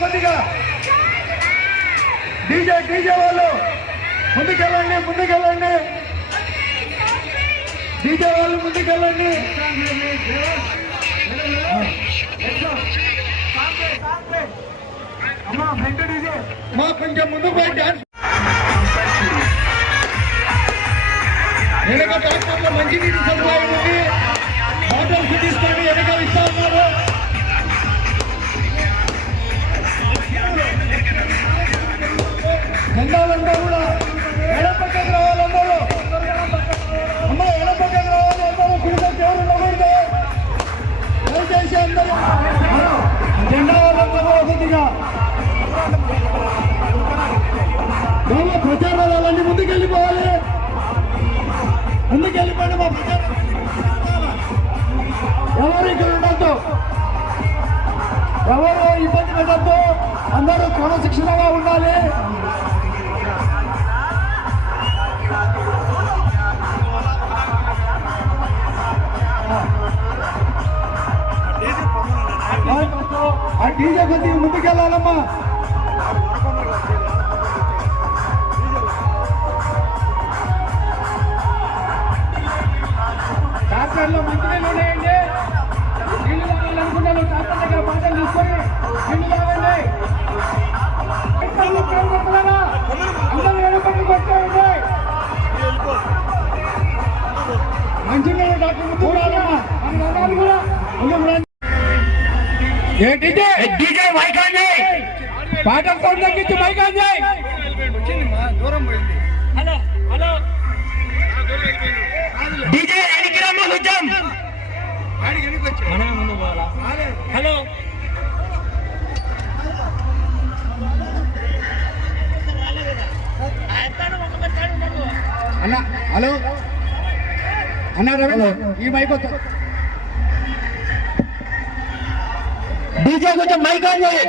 కొద్దిగా. DJ DJ వాళ్ళు. ముందుకెళ్ళండి ముందుకెళ్ళండి. DJ వాళ్ళు ముందుకెళ్ళండి. మా కొంచెం ముందు పోయి డాన్స్. వెనక ట్రాక్టర్లో మంచినీటి సదుపాయం ఉంది. వాటర్ ఫిట్ తీసుకొని వెనక ఇస్తా ఉన్నారు కూడా ఎడపక్కకు అందరూ అమ్మ ఎడపక్కకు రావాలి అందరూ కుడిపక్క ఎవరు ఉండకూడదు దయచేసి అందరూ జెండా వాళ్ళంతా కూడా కొద్దిగా ముందుకెళ్ళిపోవాలి ముందుకెళ్ళిపోండి మా ప్రచారం ఎవరు ఇక్కడ ఉండద్దు ఎవరు ఇబ్బంది పెట్టద్దు. అందరూ క్రమశిక్షణగా ఉండాలి. ఆ ముందుకెళ్ళాలమ్మా. ఏ డీజే డీజే మైక్ ఆన్ చేయి పాటల సౌండ్ తగ్గించి మైక్ ఆన్ చేయి హలో హలో. డీజే వెనక్కి రమ్మ పోవాలా హలో. అన్న హలో. అన్న రవి ఈ మైక్ డీజే కొంచెం మైక్ ఆన్ చేయి.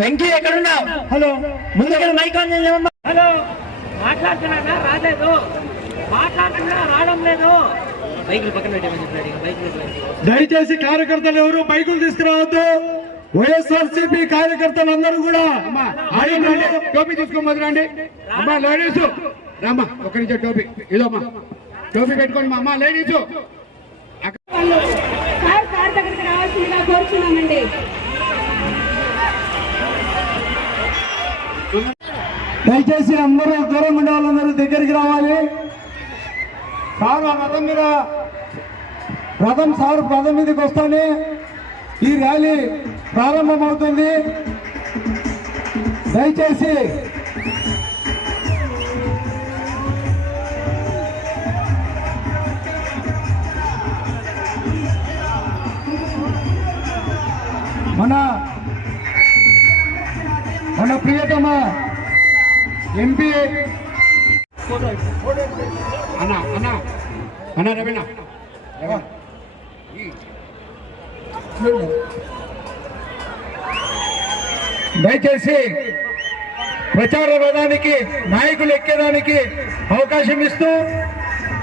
వెంకీ ఎక్కడున్నావు? హలో. ముందుకెళ్ళి మైక్ ఆన్ చేయమమ్మా హలో. మాట్లాడుతున్నా రాలేదు మాట్లాడుతున్నా రావడం లేదు. బైకులు పక్కన పెట్టేమని చెప్పాడు బైకులు దయచేసి కార్యకర్తలు ఎవరు బైకులు తీసుకురావద్దు. వైఎస్ఆర్సీపీ కార్యకర్తలు అందరూ కూడా రండి. టోపీ తీసుకొని మొదలండి అమ్మా లేడీస్. రామ్మా ఒక నిమిషం టోపీ. ఇదమ్మా. టోపీ పెట్టుకోండి మా అమ్మా లేడీస్ వాళ్ళు సార్ సార్ దగ్గరికి రావాల్సిందిగా దయచేసి అందరూ దూరం ఉండే వాళ్ళందరూ దగ్గరికి రావాలి. సార్ రథం మీద రథం సార్ రథం మీదకి వస్తానే ఈ ర్యాలీ ప్రారంభమవుతుంది. దయచేసి మన మన ప్రియతమ ఎంపీ అన్న అన్న. అన్న రవీణ. దయచేసి ప్రచార రథానికి నాయకులు ఎక్కేదానికి అవకాశం ఇస్తూ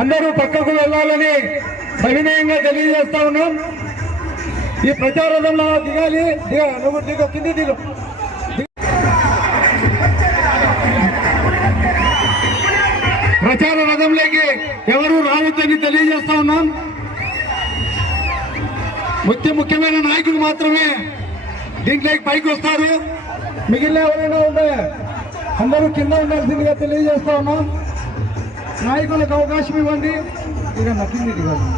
అందరూ పక్కకు వెళ్ళాలని సవినయంగా తెలియజేస్తా ఉన్నాం. ఈ ప్రచార రథంలో దిగాలి నువ్వు దిగ కింది దిగు. ప్రచార రథంలోకి ఎవరు రావద్దని తెలియజేస్తా ఉన్నాం. ముఖ్య ముఖ్యమైన నాయకులు మాత్రమే దీంట్లోకి పైకి వస్తారు. మిగిలిన ఎవరైనా ఉంటే అందరూ కింద ఉండాల్సిందిగా తెలియజేస్తా ఉన్నాం. నాయకులకు అవకాశం ఇవ్వండి. ఇక నచ్చింది ఇవ్వండి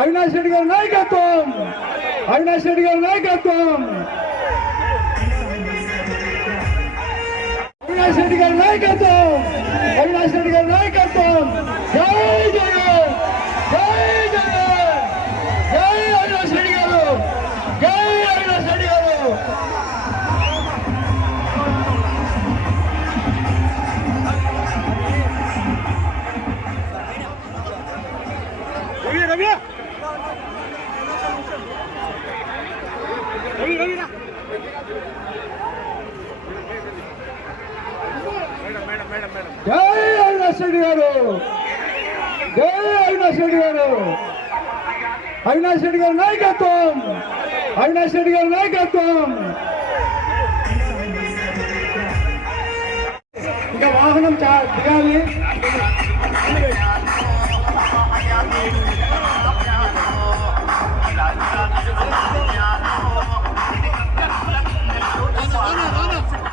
అవినాష్ రెడ్డి గారి నాయకత్వం! అవినాష్ రెడ్డి గారి నాయకత్వం! అవినాష్ రెడ్డి గారి నాయకత్వం! అవినాష్ రెడ్డి గారి నాయకత్వం! జై జయ జై జయ అవినాష్ రెడ్డి గారి నాయకత్వం! అవినాష్ రెడ్డి గారి నాయకత్వం! ఇంకా వాహనం దిగాలి.